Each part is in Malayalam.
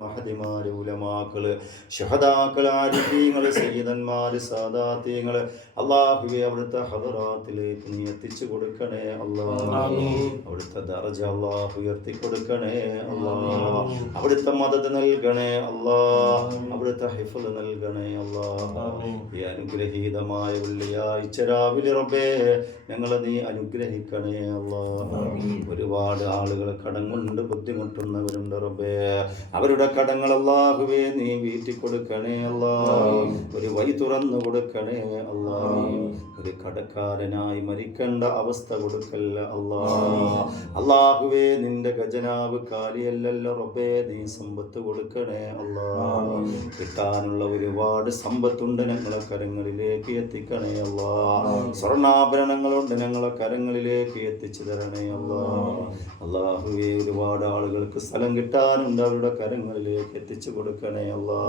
മഹതിമാര് ഉലമാക്കൾ ഷഹദാക്കൾ ആരിഫീങ്ങൾ സയ്യിദന്മാര് സാദാത്യങ്ങൾ അള്ളാഹുവെ അവിടുത്തെ ഹദറാത്തിലേക്ക് നീ എത്തിച്ചു കൊടുക്കണേ അള്ളാഹ് അവിടുത്തെ ദർജ അള്ളാഹ് ഉയർത്തി കൊടുക്കണേ അള്ളാഹ് അവിടുത്തെ മദത് നൽകണേ അള്ളാഹ് അവിടുത്തെ ഹിഫൽ നൽകണേ അള്ളാഹ് ഈ അനുഗ്രഹീതമായ വെള്ളിയാഴ്ച രാവിലെ റബ്ബേ ഞങ്ങളെ നീ അനുഗ്രഹിക്കണേ അള്ളാഹ് ഒരുപാട് ആളുകൾ കടം കൊണ്ട് ബുദ്ധിമുട്ടുന്നവരുണ്ട് റബ്ബേ. അവരുടെ കടങ്ങൾ അള്ളാഹുവേ നീ വീട്ടി കൊടുക്കണേ അല്ലാ. ഒരു വഴി തുറന്നു കൊടുക്കണേ അല്ലാ. ഒരു കടക്കാരനായി മരിക്കേണ്ട അവസ്ഥ കൊടുക്കല്ല അല്ലാ. അള്ളാഹുവേ നിന്റെ ഖജനാവ് കാലിയല്ലല്ലോ റബ്ബേ നീ സമ്പത്ത് കൊടുക്കണേ അല്ലാ. കിട്ടാനുള്ള ഒരുപാട് സമ്പത്തുണ്ട് ഞങ്ങളെ കരങ്ങളിലേക്ക് എത്തിക്കണേ അല്ലാ. സ്വർണാഭരണങ്ങളുണ്ട് ഞങ്ങളെ കരങ്ങളിലേക്ക് എത്തിച്ചു തരണേ അല്ലാ. അള്ളാഹുവേ ഒരുപാട് ആളുകൾക്ക് സ്ഥലം കിട്ടാനുണ്ട് അവരുടെ കരങ്ങളിലേക്ക് എത്തിച്ചു കൊടുക്കണേ അല്ലാ.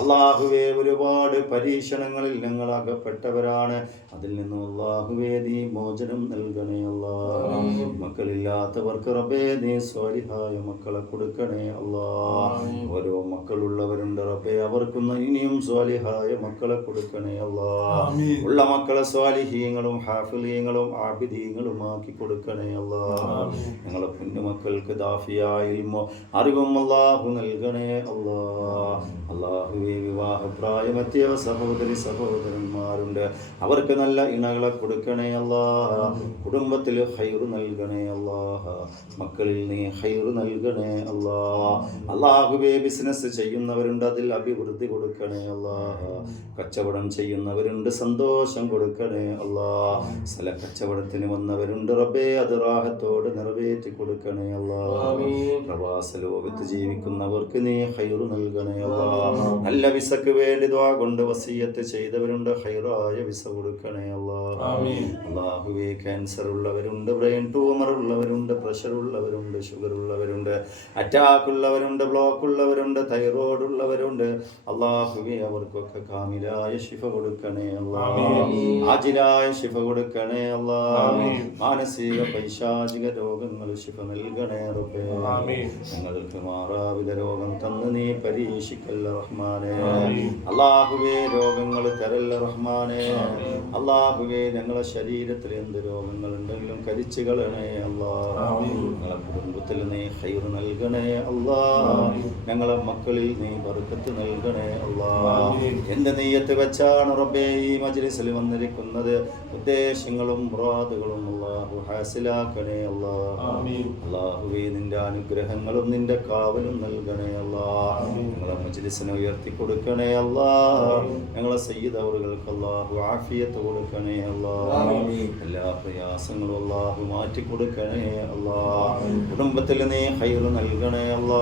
അള്ളാഹുവേ ഒരുപാട് പരീക്ഷണങ്ങളിൽ ഞങ്ങൾ അകപ്പെട്ടവരാണ്. അതിൽ നിന്നും അള്ളാഹുവേ നീ മോചനം നൽകണേ അല്ലാ. മക്കളില്ലാത്തവർക്ക് റബ്ബേ നീ സ്വാലിഹായ മക്കളെ കൊടുക്കണേ അല്ലാ. ഓരോ മക്കളുള്ളവരുണ്ട് റബ്ബേ അവർക്കും ഇനിയും സ്വാലിഹായ മക്കളെ കൊടുക്കണേ അല്ലാ. ഉള്ള മക്കളെ സ്വാലിഹീങ്ങളും ഹാഫിലീങ്ങളും ആബിദീങ്ങളും ആക്കി കൊടുക്കണേ അല്ലാ. ഞങ്ങളെ കുഞ്ഞുമക്കൾക്ക് ദാഫിയായി അറിവും അല്ലാഹു നൽകണേ അള്ളാഹുവേ അള്ളാഹുവെ വിവാഹപ്രായമെത്തിയ സഹോദരി സഹോദരന്മാരുണ്ട്. അവർക്ക് നല്ല ഇണകളെ കൊടുക്കണേ അല്ലാ കുടുംബത്തിൽ ഹൈറു നൽകണേ അല്ലാ മക്കളിൽ നീ ഹൈറു നൽകണേ അല്ലാ അള്ളാഹുവെ ബിസിനസ് ചെയ്യുന്നവരുണ്ട് അതിൽ അഭിവൃദ്ധി കൊടുക്കണേ അല്ലാ കച്ചവടം ചെയ്യുന്നവരുണ്ട് സന്തോഷം കൊടുക്കണേ അല്ലാ സ്ഥല കച്ചവടത്തിന് വന്നവരുണ്ട് റബ്ബേ അത് റാഹത്തോട് നിറവേറ്റി കൊടുക്കണേ അല്ലാ പ്രവാസ ലോകത്ത് ജീവിക്കുന്നവർക്ക് നീ ഹൈറ് നൽകണേ അല്ലാ. നല്ല വിസക്ക് വേണ്ടി ദ്വാ കൊണ്ട് വസീയത്ത് ചെയ്തവരുണ്ട് ഹൈറായ വിസ കൊടുക്കണേ അല്ലാ. അള്ളാഹുവേ ക്യാൻസർ ഉള്ളവരുണ്ട് ബ്രെയിൻ ട്യൂമർ ഉള്ളവരുണ്ട് പ്രഷർ ഉള്ളവരുണ്ട് ഷുഗർ ഉള്ളവരുണ്ട് അറ്റാക്ക് ഉള്ളവരുണ്ട് ബ്ലോക്ക് ഉള്ളവരുണ്ട് തൈറോയ്ഡ് ഉള്ളവരുണ്ട്. അള്ളാഹുവേ അവർക്കൊക്കെ കാമിലായ ശിഫ കൊടുക്കണേ അല്ലാ. ആജിലായ ശിഫ കൊടുക്കണേ അല്ലാ. മാനസിക പൈശാചിക രോഗങ്ങൾ ശിഫ നൽകണേ റബ്ബേ. ഞങ്ങൾക്ക് മാറാവിധ രോഗം തന്ന് നീ പരീക്ഷിക്കല്ല റഹ്മാനെ. അള്ളാഹുവേ രോഗങ്ങൾ തരല്ല റഹ്മാനെ. അള്ളാഹുവേ ഞങ്ങളെ ശരീരത്തിൽ എന്ത് രോഗങ്ങൾ ഉണ്ടെങ്കിലും കരിച്ചു കളയണേ അള്ളാ. ഞങ്ങളെ കുടുംബത്തിൽ നീ ഹൈർ നൽകണേ അള്ളാ. ഞങ്ങളെ മക്കളിൽ നീ ബർക്കത്ത് നൽകണേ അള്ളാ. എന്ത് നെയ്യത്ത് വെച്ചാണ് റബ്ബേ ഈ മജ്ലിസിൽ വന്നിരിക്കുന്നത്? ഉദ്ദേശങ്ങളും മുറാദുകളും അള്ളാഹു ഹാസിലാക്കണേ അള്ളാ. അള്ളാഹുവേ നിന്റെ അനുഗ്രഹങ്ങളും നിന്റെ കാവലും നൽകണേ അല്ലാ. ഞങ്ങളെ മജ്ലിസിനെ ഉയർത്തി കൊടുക്കണേ അല്ലാ ഞങ്ങളെ സയ്യിദ് അവറുകൾക്ക് അള്ളാഹു ആഫിയത്ത് കൊടുക്കണേ അല്ലാ എല്ലാ പ്രയാസങ്ങളും അള്ളാഹു മാറ്റി കൊടുക്കണേ അല്ലാ കുടുംബത്തിൽ നീ ഹൈറ് നൽകണേ അല്ലാ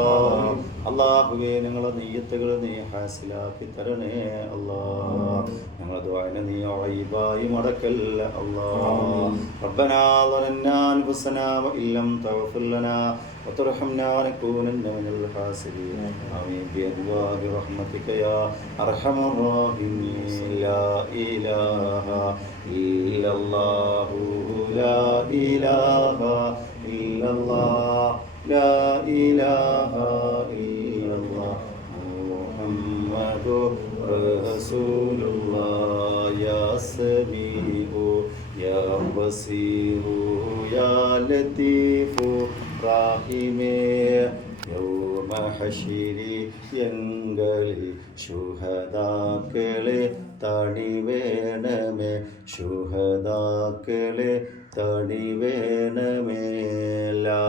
അള്ളാഹുവേ ഞങ്ങളെ നെയ്യത്തുകൾ നീ ഹാസിലാക്കി തരണേ അല്ലാ ഞങ്ങളെ ദ്വാന നീ ഒഴിവായി മടക്കല്ല അല്ലാ ربنا ظلمنا أنفسنا وإن لم تغفر لنا وترحمنا لنكونن من الخاسرين آمين بأبواب رحمتك يا أرحم الراحمين لا إله إلا الله لا إله إلا الله لا إله إلا الله محمد رسول الله يا سميع يا بصير يا لطيف راحمي മഹശിരി എങ്കളിൽ ശുഹദാക്കളെ തടി വേണമേ ശുഹദാക്കളെ തടി വേണമേ ലാ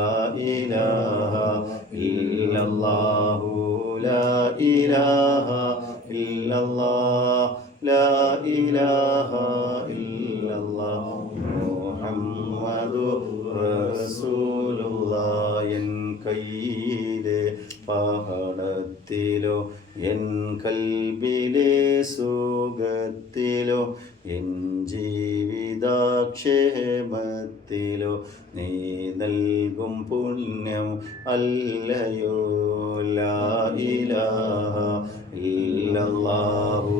ഇലാഹ ഇല്ലല്ലാഹു ലാ ഇലാഹ ഇല്ലല്ലാഹ് ലാ ഇലാഹ ഇല്ലല്ലാഹ്. മുഹമ്മദു റസൂൽ കയ്യിലെ എൻ കൽബിലെ സുഖത്തിലോ എൻ ജീവിതാക്ഷേമത്തിലോ നീ നൽകും പുണ്യം അല്ലയോ ലാ ഇല്ലല്ലാഹു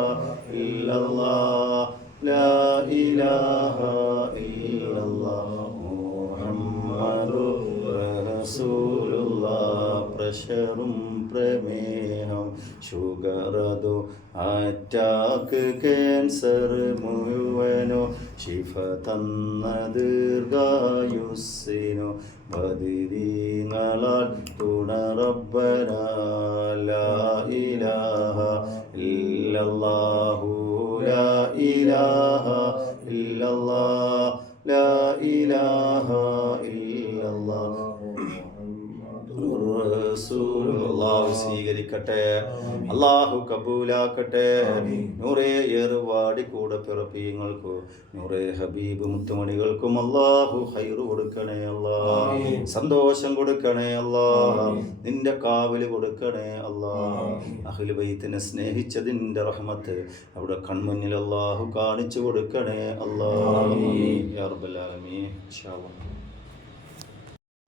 പ്രഷറും പ്രമേഹം. ഷുഗറതു അറ്റാക്ക് ക്യാൻസർ മുഴുവനോ ശിഫ തന്ന ദീർഘായുസ്സിനോ ബദിരീങ്ങളാൽ തുണറബ്ബന ലാ ഇലാഹ ഇല്ലല്ലാഹു ലാ ഇലാഹ ഇല്ലല്ലാ ലാ ഇലാഹ സ്വീകരിക്കട്ടെ. അള്ളാഹു കബൂലാക്കട്ടെ. നൂറേ ഏറുവാടി കൂടെ പിറപ്പിയങ്ങൾക്കും നൂറേ ഹബീബ് മുത്തുമണികൾക്കും അള്ളാഹു ഹൈറ് കൊടുക്കണേ അല്ലാ. സന്തോഷം കൊടുക്കണേ അല്ലാ. നിന്റെ കാവൽ കൊടുക്കണേ അല്ലാ. അഹ്ലു ബൈത്തിനെ സ്നേഹിച്ചതിന്റെ റഹ്മത്ത് അവിടെ കൺമുന്നിൽ അള്ളാഹു കാണിച്ചു കൊടുക്കണേ അല്ലാ. റബ്ബൽ ആലമീൻ. ഇൻഷാ അല്ലാ